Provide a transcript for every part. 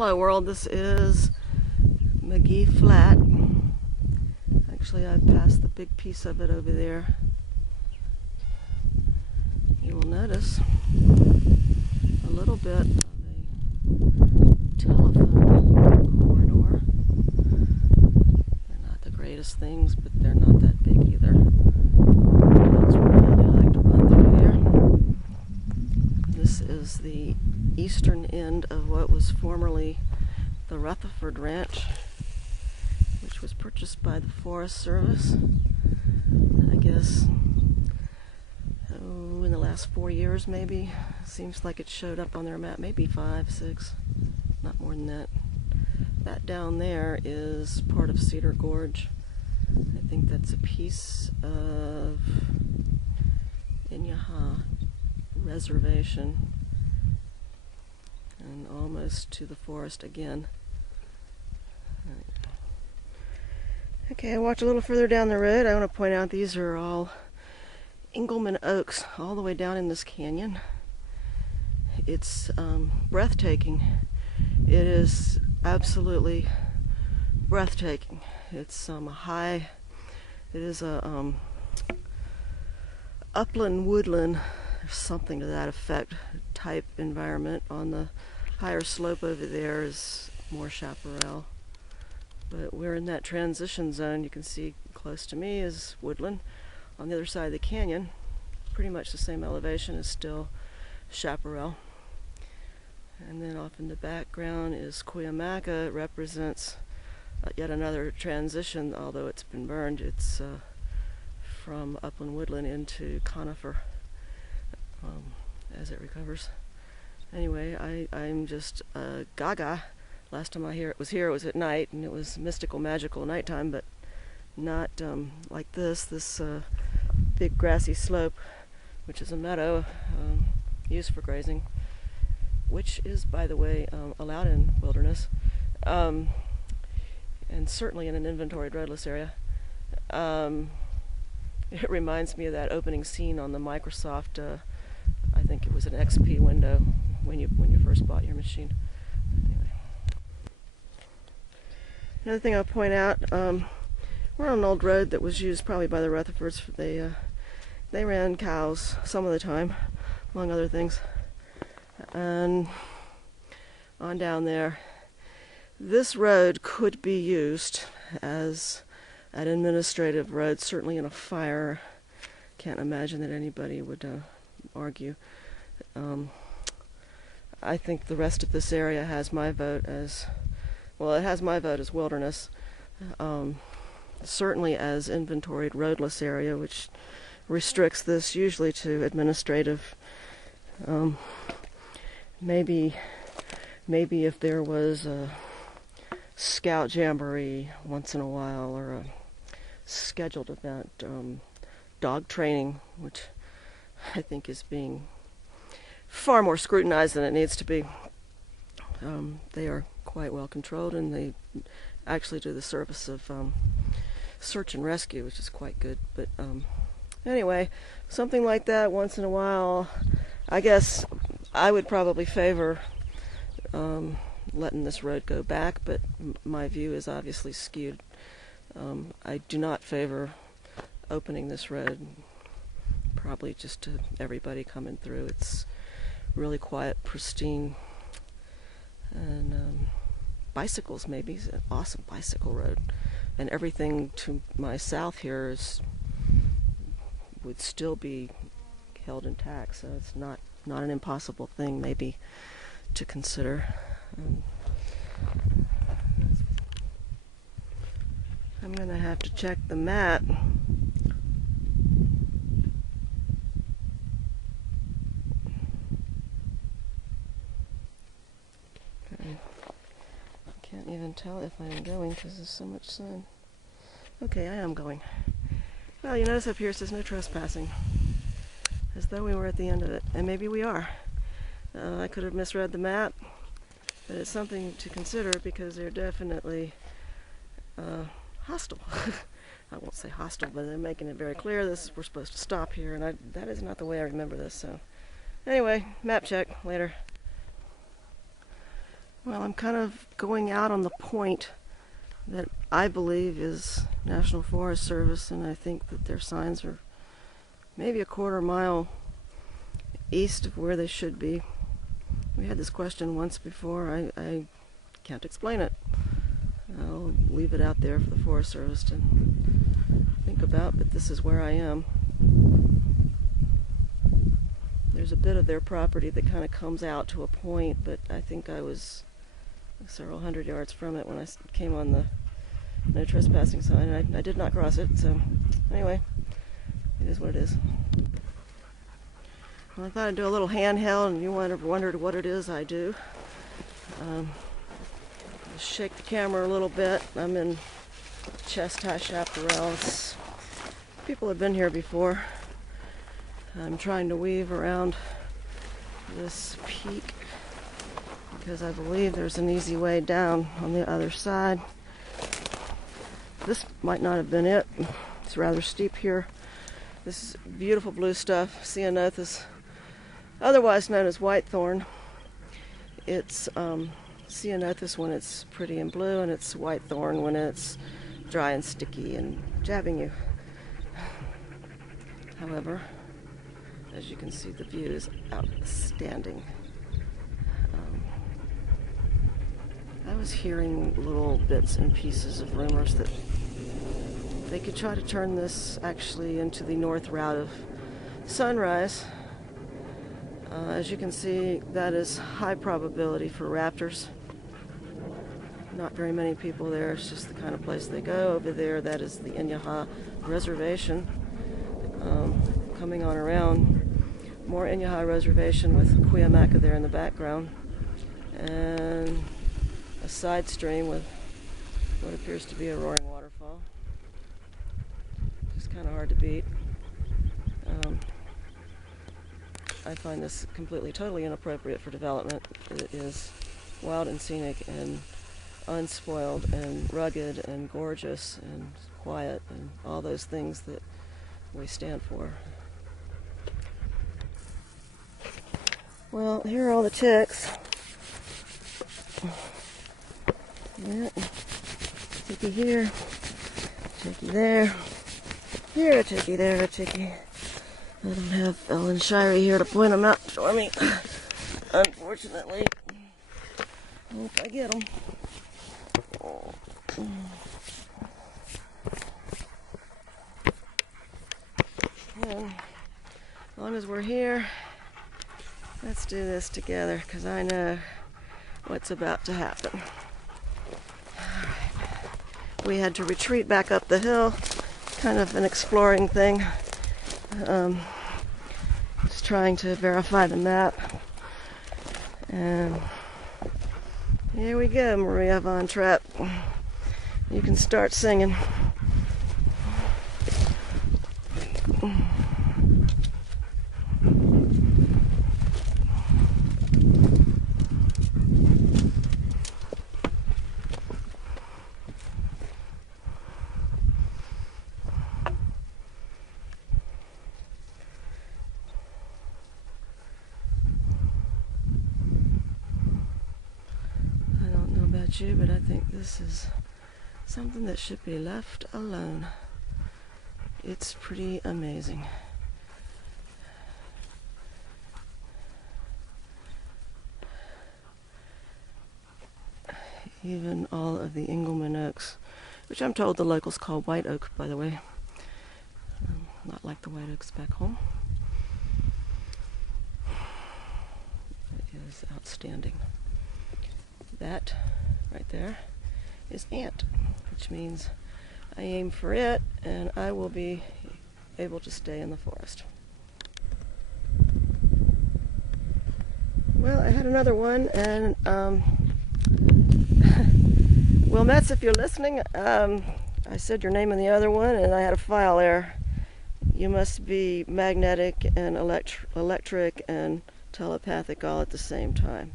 Hello world, this is McGeeFlat. Actually, I passed the big piece of it over there. You will notice a little bit of a telephone corridor. They're not the greatest things, but they're not that big either. Dogs really like to run through there. This is the eastern end of what was formerly the RutherfordRanch, which was purchased by the Forest Service. And I guess in the last 4 years maybe, seems like it showed up on their map, maybe 5, 6, not more than that. That down there is part of Cedar Gorge. I think that's a piece of Inyaha Reservation, and almost to the forest again. Okay, I walked a little further down the road. I want to point out these are all Engleman oaks all the way down in this canyon. It's breathtaking. It is absolutely breathtaking. It's it is a upland woodland, something to that effect, type environment. On the higher slope over there is more chaparral, but we're in that transition zone. You can see close to me is woodland. On the other side of the canyon, pretty much the same elevation, is still chaparral. And then off in the background is Cuyamaca. It represents yet another transition, although it's been burned. It's from upland woodland into conifer as it recovers. Anyway, I'm just gaga. Last time I was here, it was at night, and it was mystical, magical nighttime, but not like this big grassy slope, which is a meadow used for grazing, which is, by the way, allowed in wilderness, and certainly in an inventoried roadless area. It reminds me of that opening scene on the Microsoft, I think it was an XP window when you first bought your machine. Anyway. Another thing I'll point out, we're on an old road that was used probably by the Rutherfords. They ran cows some of the time, among other things. And on down there, this road could be used as an administrative road, certainly in a fire. Can't imagine that anybody would argue. I think the rest of this area has my vote as, well, it has my vote as wilderness. Certainly as inventoried roadless area, which restricts this usually to administrative. Maybe if there was a scout jamboree once in a while, or a scheduled event, dog training, which I think is being far more scrutinized than it needs to be. They are quite well controlled, and they actually do the service of search and rescue, which is quite good. But anyway, something like that once in a while. I guess I would probably favor letting this road go back, but my view is obviously skewed. I do not favor opening this road, probably just to everybody coming through. It's really quiet, pristine, and bicycles maybe. It's an awesome bicycle road, and everything to my south here would still be held intact, so it's not an impossible thing maybe to consider. I'm gonna have to check the map. Okay. I can't even tell if I'm going because there's so much sun. Okay, I am going. Well, you notice up here it says no trespassing, as though we were at the end of it, and maybe we are. I could have misread the map, but it's something to consider because they're definitely hostile. I won't say hostile, but they're making it very clear we're supposed to stop here, and that is not the way I remember this. So anyway, map check later. Well, I'm kind of going out on the point that I believe is National Forest Service, and I think that their signs are maybe a quarter mile east of where they should be. We had this question once before. I can't explain it. I'll leave it out there for the Forest Service to think about, but this is where I am. There's a bit of their property that kind of comes out to a point, but I think I was several hundred yards from it when I came on the no trespassing sign, and I did not cross it, so anyway, it is what it is. Well, I thought I'd do a little handheld, and you wondered what it is I do. Shake the camera a little bit. I'm in chest high chaparral. People have been here before. I'm trying to weave around this peak because I believe there's an easy way down on the other side. This might not have been it. It's rather steep here. This is beautiful blue stuff, Ceanothus, otherwise known as White-Thorn. It's Ceanothus when it's pretty and blue, and it's White-Thorn when it's dry and sticky and jabbing you. However, as you can see, the view is outstanding. I was hearing little bits and pieces of rumors that they could try to turn this actually into the north route of sunrise. As you can see, that is high probability for raptors. Not very many people there. It's just the kind of place they go. Over there, that is the Inyaha Reservation. Coming on around, more Inyaha Reservation with Cuyamaca there in the background. And a side stream with what appears to be a roaring waterfall. Just kind of hard to beat. I find this completely, totally inappropriate for development. It is wild and scenic and unspoiled and rugged and gorgeous and quiet and all those things that we stand for. Well, here are all the ticks. Yeah. Ticky here, ticky there, here a ticky, there a ticky. I don't have Ellen Shirey here to point them out for me, unfortunately. Hope I get them. And as long as we're here, let's do this together, because I know what's about to happen. We had to retreat back up the hill, kind of an exploring thing. Just trying to verify the map. And here we go, Maria Von Trapp. You can start singing. You, but I think this is something that should be left alone. It's pretty amazing. Even all of the Engleman oaks, which I'm told the locals call white oak, by the way. Not like the white oaks back home. It is outstanding. That right there is ant, which means I aim for it and I will be able to stay in the forest. Well, I had another one, and Wilmets, if you're listening, I said your name in the other one and I had a file error. You must be magnetic and electric and telepathic all at the same time.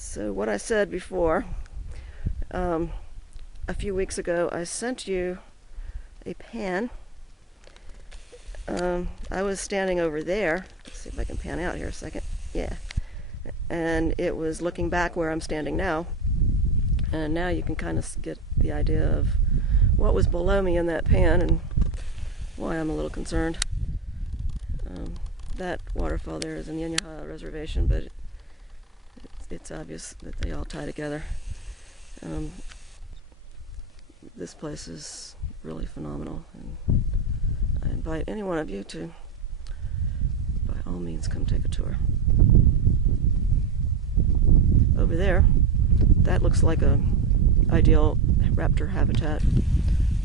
So what I said before, a few weeks ago, I sent you a pan. I was standing over there. Let's see if I can pan out here a second. Yeah. and it was looking back where I'm standing now. And now you can kind of get the idea of what was below me in that pan and why I'm a little concerned. That waterfall there is in the Inyaha Reservation, but it's obvious that they all tie together. This place is really phenomenal, and I invite any one of you to, by all means, come take a tour. Over there, that looks like a ideal raptor habitat.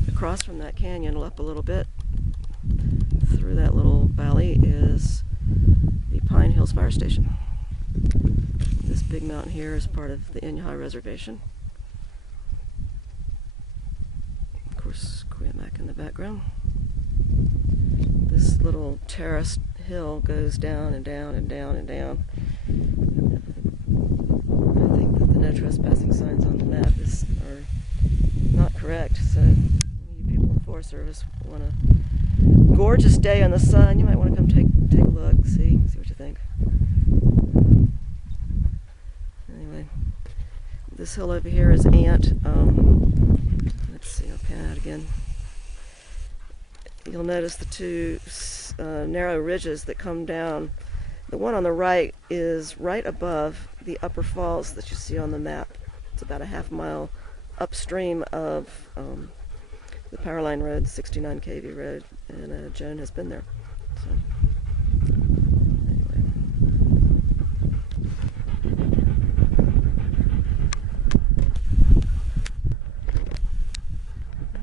Across from that canyon, up a little bit, through that little valley, is the Pine Hills Fire Station. This big mountain here is part of the Inyaha Reservation. Of course, Cuyamac in the background. This little terraced hill goes down and down and down and down. I think that the no trespassing signs on the map are not correct, so you people in the Forest Service want a gorgeous day in the sun, you might want to come take a look, see what you think. Anyway, this hill over here is Ant. Let's see, I'll pan out again. You'll notice the two narrow ridges that come down. The one on the right is right above the upper falls that you see on the map. It's about a half mile upstream of the Powerline Road, 69 kV Road, and Joan has been there. So, anyway.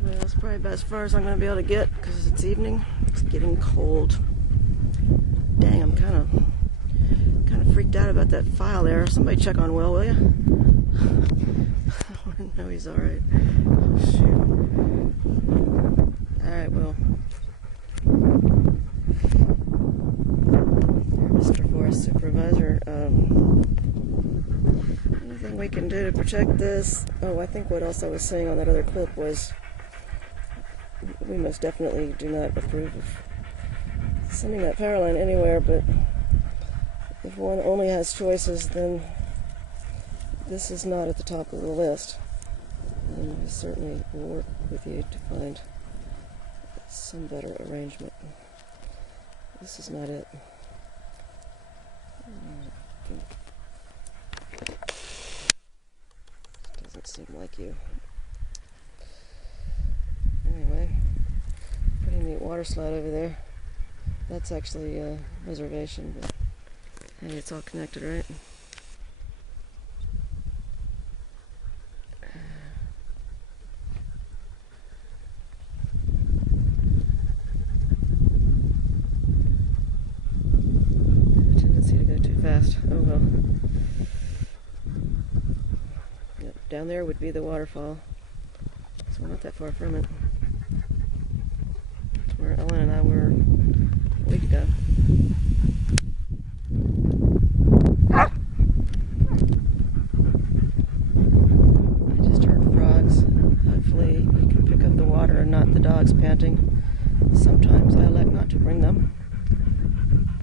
Well, that's probably about as far as I'm going to be able to get because it's evening. It's getting cold. Dang, I'm kind of freaked out about that file there. Somebody check on Will, will you? I want to know he's all right. Oh, shoot. All right, Will. Mr. Forest Supervisor. Anything we can do to protect this? Oh, I think what else I was saying on that other clip was we most definitely do not approve of sending that power line anywhere, but if one only has choices, then this is not at the top of the list. And I certainly will work with you to find some better arrangement. This is not it. Doesn't seem like you. Anyway, pretty neat water slide over there. That's actually a reservation, but hey, it's all connected, right? I have a tendency to go too fast. Oh well. Yep, down there would be the waterfall. So we're not that far from it. That's where Ellen and I were a week ago. I just heard frogs. Hopefully you can pick up the water and not the dogs panting. Sometimes I elect not to bring them,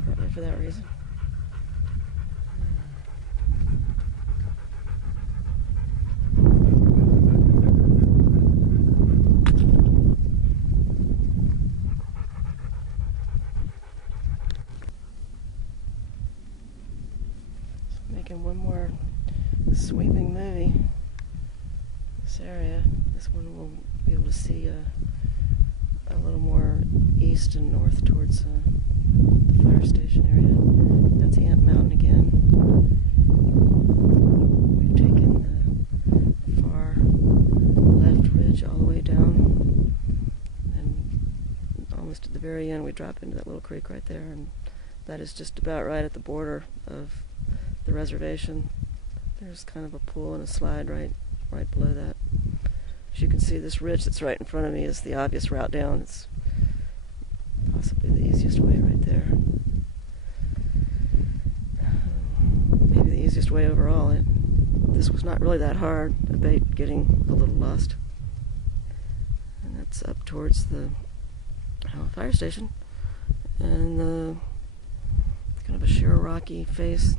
partly for that reason. Making one more sweeping movie. This area, this one will be able to see a little more east and north towards the fire station area. That's Ant Mountain again. We've taken the far left ridge all the way down, and almost at the very end we drop into that little creek right there, and that is just about right at the border of the reservation. There's kind of a pool and a slide right below that. As you can see, this ridge that's right in front of me is the obvious route down. It's possibly the easiest way right there. Maybe the easiest way overall. This was not really that hard, about getting a little lost. And that's up towards the fire station. And the kind of a sheer rocky face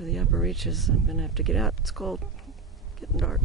for the upper reaches. I'm going to have to get out. It's cold. Getting dark.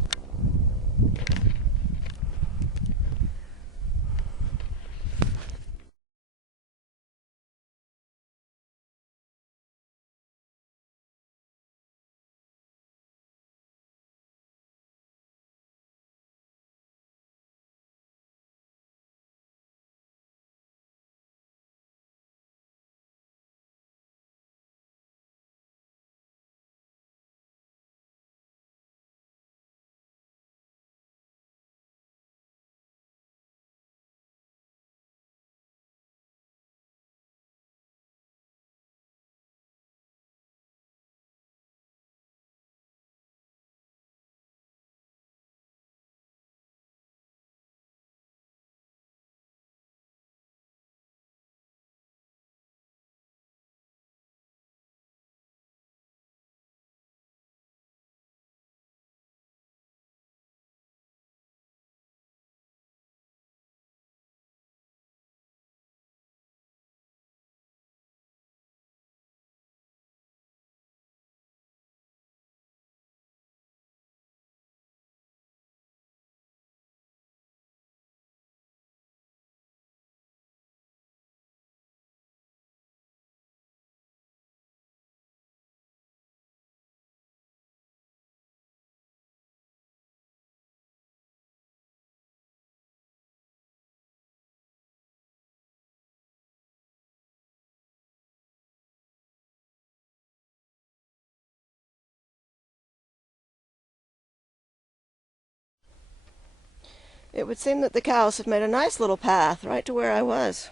It would seem that the cows have made a nice little path right to where I was.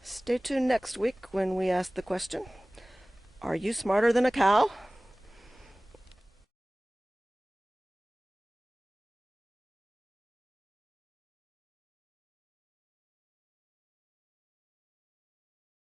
Stay tuned next week when we ask the question, are you smarter than a cow?